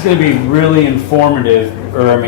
is going to be really informative, or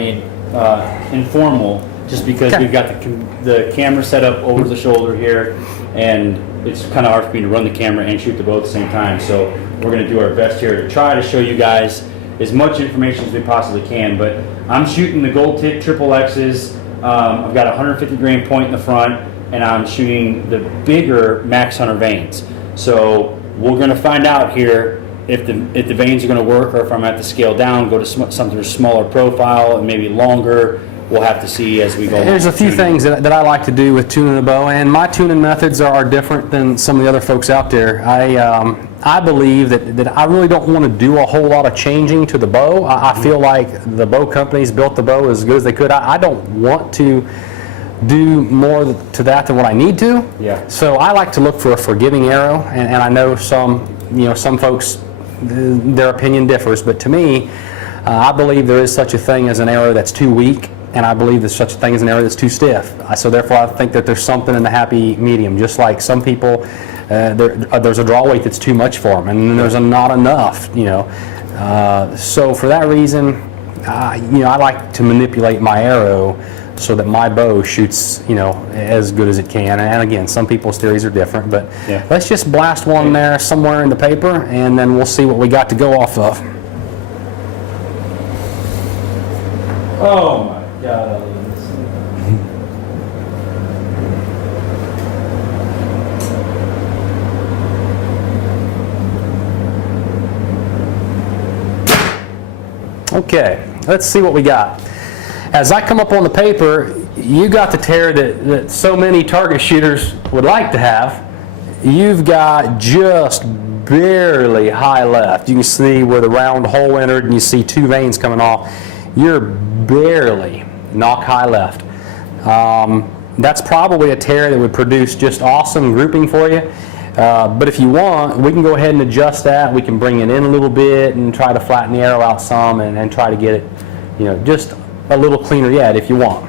informal, just because we've got the camera set up over the shoulder here, and it's kind of hard for me to run the camera and shoot the bow at the same time. So we're going to do our best here to try to show you guys as much information as we possibly can. But I'm shooting the gold tip triple X's. I've got a 150 grain point in the front, and I'm shooting the bigger Max Hunter vanes. So we're going to find out here if the vanes are going to work, or if I'm going to have to scale down, go to something smaller profile and maybe longer. We'll have to see as we go. There's a few things that I like to do with tuning the bow, and my tuning methods are different than some of the other folks out there. I believe that I really don't want to do a whole lot of changing to the bow. I feel like the bow companies built the bow as good as they could. I don't want to do more to that than what I need to. Yeah. So I like to look for a forgiving arrow, and I know some folks, their opinion differs, but to me, I believe there is such a thing as an arrow that's too weak, and I believe there's such a thing as an arrow that's too stiff. So therefore I think that there's something in the happy medium. Just like some people, there's a draw weight that's too much for them, and then there's not enough, so for that reason, I like to manipulate my arrow so that my bow shoots, as good as it can. And again, some people's theories are different, but let's just blast one there somewhere in the paper, and then we'll see what we got to go off of. Oh my God, I love this. Okay, let's see what we got. As I come up on the paper, you got the tear that so many target shooters would like to have. You've got just barely high left. You can see where the round hole entered, and you see two vanes coming off. You're barely knock high left. That's probably a tear that would produce just awesome grouping for you. But if you want, we can go ahead and adjust that. We can bring it in a little bit and try to flatten the arrow out some, and try to get it, just a little cleaner yet if you want.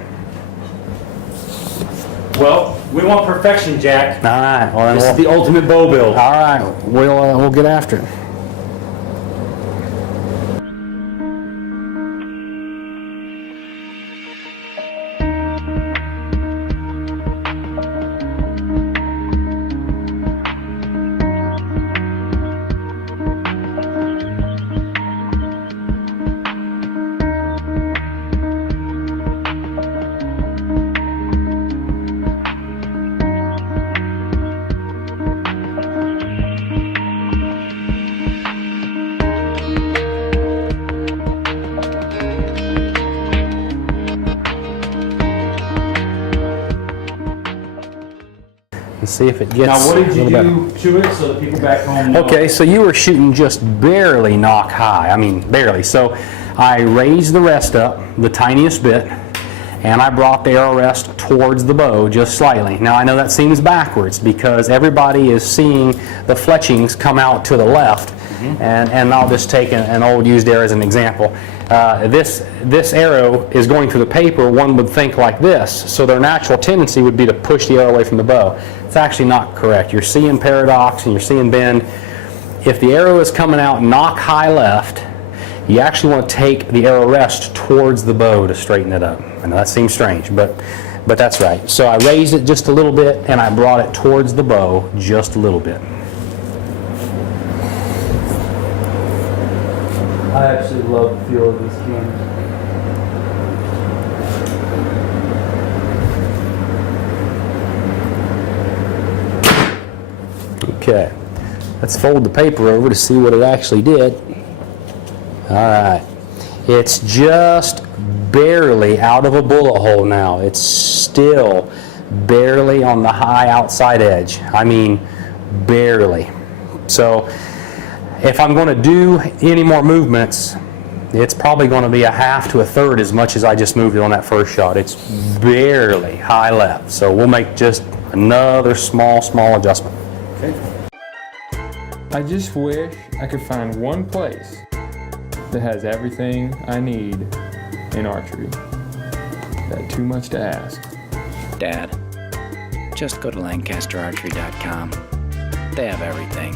Well, we want perfection, Jack. All right. Well, then This is the ultimate bow build. all right. We'll get after it. And see if it gets. Now, what did you a little do to it so the people back home know? Okay, so you were shooting just barely knock high. I mean, barely. So I raised the rest up the tiniest bit, and I brought the arrow rest towards the bow just slightly. Now, I know that seems backwards because everybody is seeing the fletchings come out to the left. And I'll just take an old used arrow as an example. This arrow is going through the paper, one would think like this, so their natural tendency would be to push the arrow away from the bow. It's actually not correct. You're seeing paradox and you're seeing bend. If the arrow is coming out knock high left, you actually want to take the arrow rest towards the bow to straighten it up. I know that seems strange, but that's right. So I raised it just a little bit, and I brought it towards the bow just a little bit. I absolutely love the feel of these cans. Okay, let's fold the paper over to see what it actually did. All right, it's just barely out of a bullet hole now. It's still barely on the high outside edge. I mean, barely. So if I'm going to do any more movements, it's probably going to be a half to a third as much as I just moved it on that first shot. It's barely high left. So we'll make just another small adjustment. Okay. I just wish I could find one place that has everything I need in archery. Is that too much to ask? Dad, just go to LancasterArchery.com. They have everything.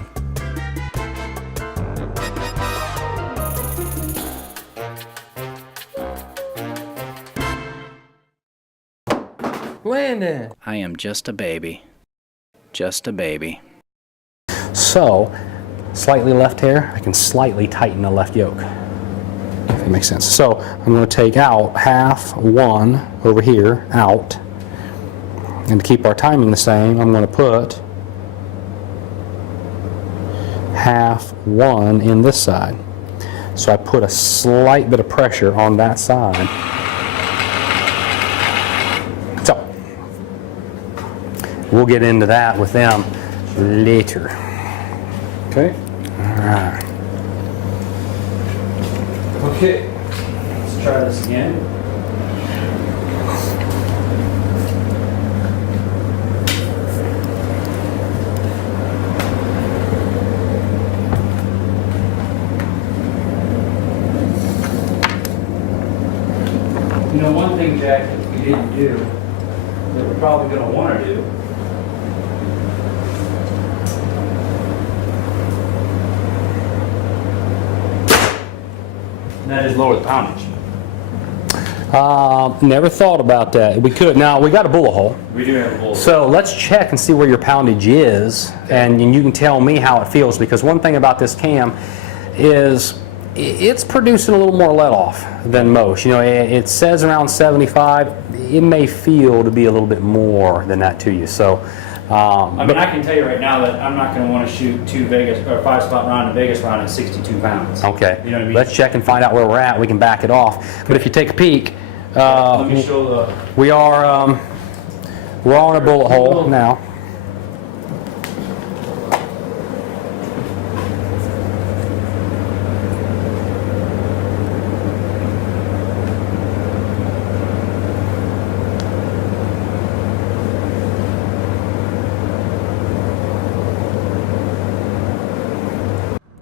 Brandon! I am just a baby. Just a baby. So, slightly left here, I can slightly tighten the left yoke. If that makes sense. So, I'm going to take out half one over here, out. And to keep our timing the same, I'm going to put half one in this side. So I put a slight bit of pressure on that side. So, we'll get into that with them later. Okay. Alright. Okay. Let's try this again. You know, one thing, Jack, that we didn't do, that we're probably going to want to do, and that is lower the poundage. Never thought about that. We could. Now, we got a bullet hole. We do have a bullet. So let's check and see where your poundage is, and you can tell me how it feels, because one thing about this cam is it's producing a little more let off than most. You know, it says around 75. It may feel to be a little bit more than that to you. So, I mean, I can tell you right now that I'm not going to want to shoot 2 Vegas or 5-spot round, a Vegas round at 62 pounds. okay, You know what I mean? let's check and find out where we're at. We can back it off. But if you take a peek, Let me show the. we're on a bullet hole now.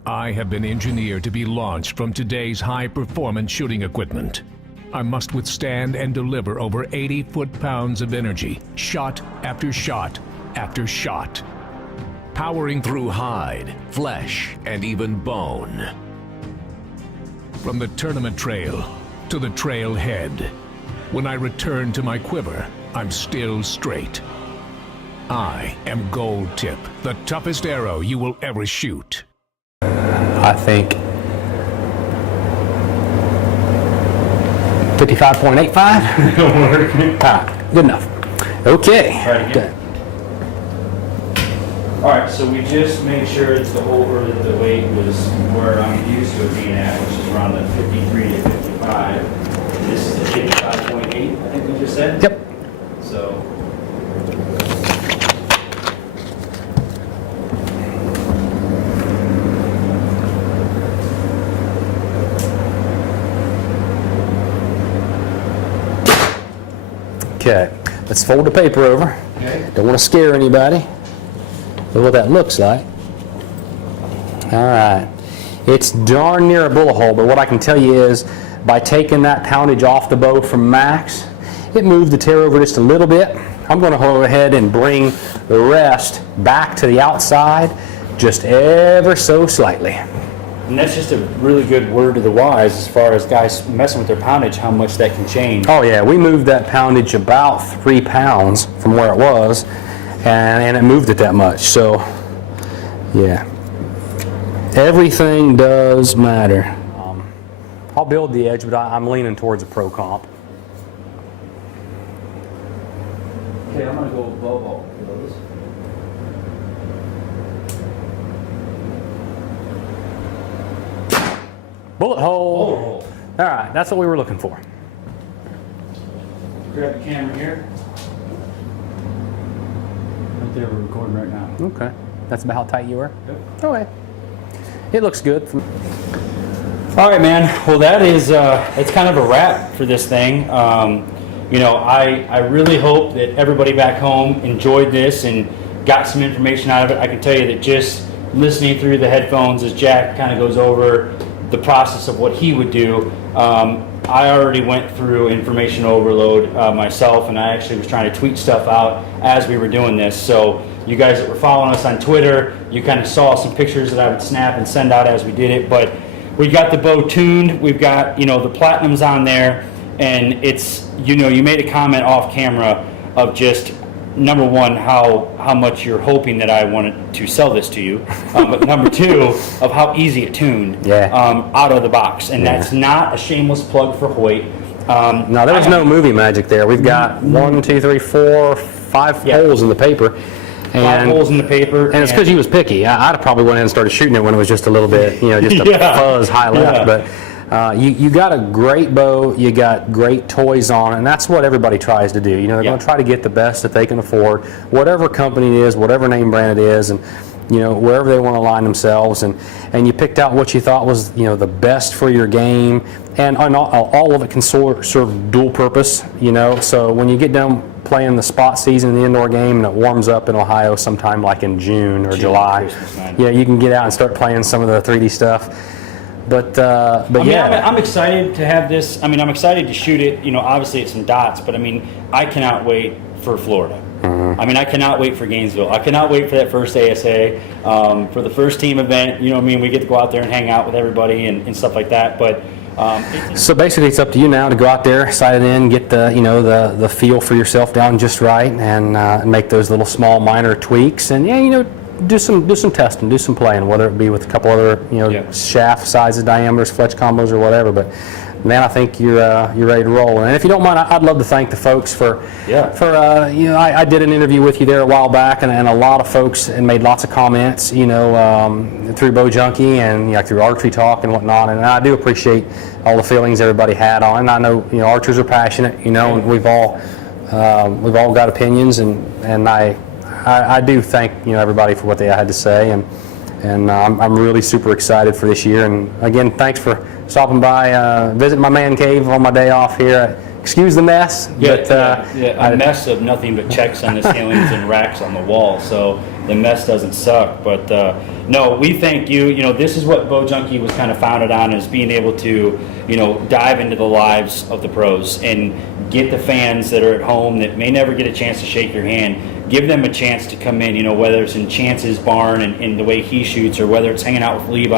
I have been engineered to be launched from today's high-performance shooting equipment. I must withstand and deliver over 80 foot-pounds of energy, shot after shot after shot, powering through hide, flesh, and even bone. From the tournament trail to the trail head, when I return to my quiver, I'm still straight. I am Gold Tip, the toughest arrow you will ever shoot. I think 55.85. All right, good enough. Okay. Try it again. All right, so we just made sure that the hole or that the weight was where I'm used to it being at, which is around the 53 to 55. This is the 55.8, I think we just said. Yep. So. Okay, let's fold the paper over. Okay. Don't want to scare anybody. But what that looks like. All right. It's darn near a bullet hole, but what I can tell you is by taking that poundage off the bow from max, it moved the tear over just a little bit. I'm going to go ahead and bring the rest back to the outside just ever so slightly. And that's just a really good word to the wise as far as guys messing with their poundage, how much that can change. Oh yeah, we moved that poundage about 3 pounds from where it was, and it moved it that much. So, yeah, everything does matter. I'll build the edge, but I'm leaning towards a pro comp. Okay, I'm gonna go above all those. Bullet hole. Bullet hole. All right, that's what we were looking for. Grab the camera here. Right there, we're recording right now. Okay, that's about how tight you were. Yep. Okay, it looks good. All right, man. Well, that is it's kind of a wrap for this thing. You know, I really hope that everybody back home enjoyed this and got some information out of it. I can tell you that just listening through the headphones as Jack kind of goes over the process of what he would do, I already went through information overload myself, and I actually was trying to tweet stuff out as we were doing this. So you guys that were following us on Twitter, you kind of saw some pictures that I would snap and send out as we did it. But we got the bow tuned. We've got, you know, the platinums on there, and it's, you know, you made a comment off camera of just number one, how much you're hoping that I wanted to sell this to you, but number two, of how easy it tuned out of the box. And that's not a shameless plug for Hoyt. No, there was no movie magic there. We've got 1, 2, 3, 4, 5 holes in the paper. Five holes in the paper. And it's because he was picky. I'd have probably went in and started shooting it when it was just a little bit, just a fuzz high left. But you got a great bow, you got great toys on it, and that's what everybody tries to do. They're going to try to get the best that they can afford, whatever company it is, whatever name brand it is, and wherever they want to align themselves. And you picked out what you thought was the best for your game, and all of it can serve dual purpose. So when you get done playing the spot season in the indoor game and it warms up in Ohio sometime like in June or July, you can get out and start playing some of the 3D stuff. But I'm excited to have this. I'm excited to shoot it. Obviously it's in dots, but I cannot wait for Florida. I cannot wait for Gainesville. I cannot wait for that first ASA, for the first team event. We get to go out there and hang out with everybody and stuff like that. But so basically, it's up to you now to go out there, sight it in, get the the feel for yourself down just right, and make those little small minor tweaks, and do some testing, do some playing, whether it be with a couple other shaft sizes, diameters, fletch combos, or whatever. But man, I think you're ready to roll. And if you don't mind, I'd love to thank the folks for I did an interview with you there a while back, and a lot of folks made lots of comments, through Bow Junkie and through Archery Talk and whatnot. And I do appreciate all the feelings everybody had on it. And I know archers are passionate, and we've all got opinions, and I do thank everybody for what they had to say, and I'm really super excited for this year. And again, thanks for stopping by, visiting my man cave on my day off here. Excuse the mess. A mess of nothing but checks on the ceilings and racks on the wall, so the mess doesn't suck. But no, we thank you. This is what Bow Junkie was kind of founded on, is being able to dive into the lives of the pros and get the fans that are at home that may never get a chance to shake your hand. Give them a chance to come in, whether it's in Chance's barn and the way he shoots, or whether it's hanging out with Levi